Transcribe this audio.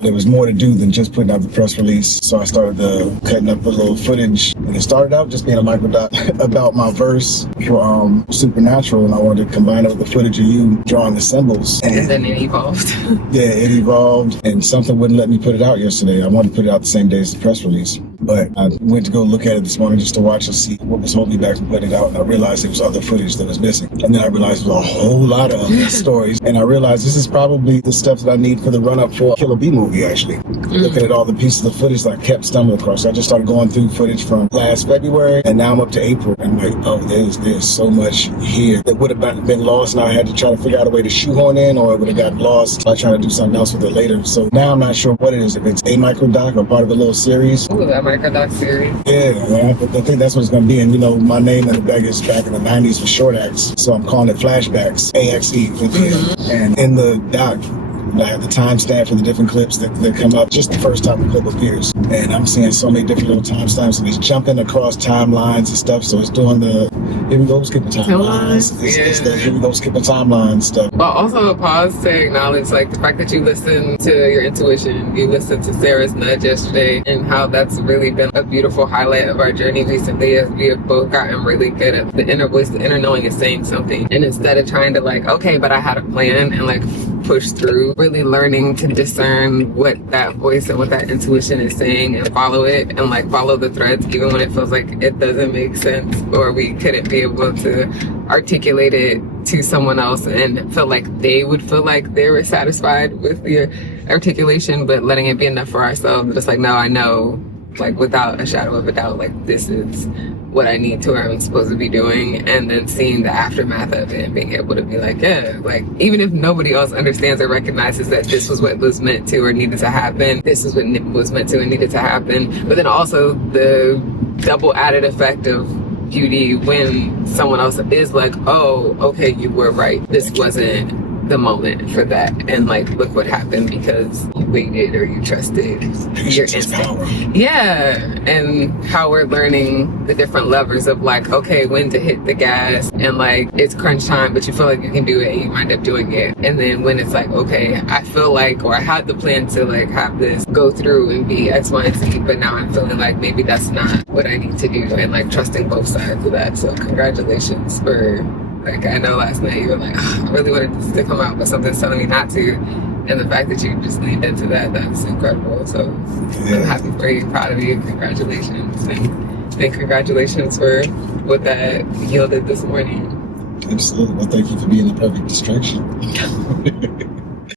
There was more to do than just putting out the press release. So I started cutting up a little footage. And it started out just being a microdoc about my verse for Supernatural. And I wanted to combine it with the footage of you drawing the symbols. And then it evolved. Yeah, it evolved. And something wouldn't let me put it out yesterday. I wanted to put it out the same day as the press release. But I went to go look at it this morning just to watch and see what was holding me back from putting it out. And I realized there was other footage that was missing. And then I realized there was a whole lot of other stories. And I realized this is probably the stuff that I need for the run-up for Killa B movie, actually. Looking at all the pieces of footage that I kept stumbling across. I just started going through footage from last February, and now I'm up to April. And I'm like, oh, there's so much here that would have been lost. Now I had to try to figure out a way to shoehorn in, or it would have got lost by trying to do something else with it later. So now I'm not sure what it is, if it's a microdoc or part of a little series. Ooh, that microdoc series. Yeah, I think that's what it's going to be. And, you know, my name in the Beggas back in the 90s was short acts. So I'm calling it FlashbaXe, AXE. And in the doc, I have the timestamp for the different clips that come up just the first time the clip appears. And I'm seeing so many different little timestamps, and it's jumping across timelines and stuff. So it's doing the, here we go, skipping timelines. It's the, here we go, skipping timelines stuff. But also a pause to acknowledge, like, the fact that you listen to your intuition. You listened to Sarah's nudge yesterday, and how that's really been a beautiful highlight of our journey recently, as we have both gotten really good at the inner voice. The inner knowing is saying something. And instead of trying to, like, okay, but I had a plan, and, like, push through, really learning to discern what that voice and what that intuition is saying, and follow it, and like follow the threads even when it feels like it doesn't make sense, or we couldn't be able to articulate it to someone else and feel like they would feel like they were satisfied with the articulation, but letting it be enough for ourselves. Just like, no, I know, like, without a shadow of a doubt, like, this is what I need to, or I'm supposed to be doing. And then seeing the aftermath of it and being able to be like, yeah, like, even if nobody else understands or recognizes that this was what was meant to or needed to happen, this is what was meant to and needed to happen. But then also the double added effect of beauty when someone else is like, oh, okay, you were right, this wasn't the moment for that, and like, look what happened because you waited or you trusted your instinct. Yeah, and how we're learning the different levers of like, okay, when to hit the gas, and like, it's crunch time, but you feel like you can do it and you wind up doing it. And then when it's like, okay, I feel like, or I had the plan to like have this go through and be X, Y, and Z, but now I'm feeling like maybe that's not what I need to do, and like trusting both sides of that. So congratulations for, like, I know last night you were like, oh, I really wanted this to come out, but something's telling me not to. And the fact that you just leaned into that, that's incredible. So yeah. I'm happy for you, proud of you, congratulations. And congratulations for what that yielded this morning. Absolutely. Well, thank you for being the perfect distraction.